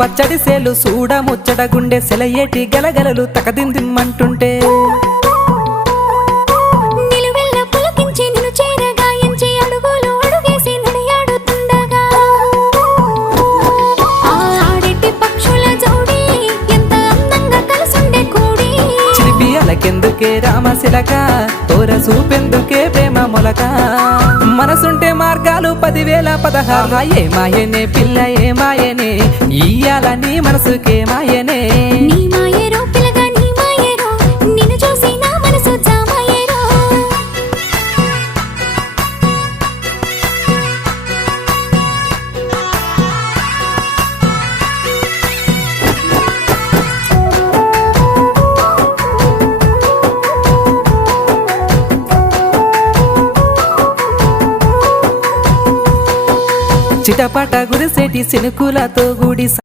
పచ్చడి సేలు సూడ ముచ్చట గుండె సెలయేటి గలగలలు తకదిందిమ్మంటుంటే కెందుకే రామశిలక తోర చూపెందుకే ప్రేమ మొలక మనసుంటే మార్గాలు 10,016 ఏ మాయనే పిల్ల ఏ మాయనే ఇయ్యాల నీ మనసుకే మాయనే నీ మాయేరో పిల్లగా నీ మాయేరో నిన్ను చూసి నా మనసు జామాయేరో చిటపట గురిసేటి సినుకులతో గుడి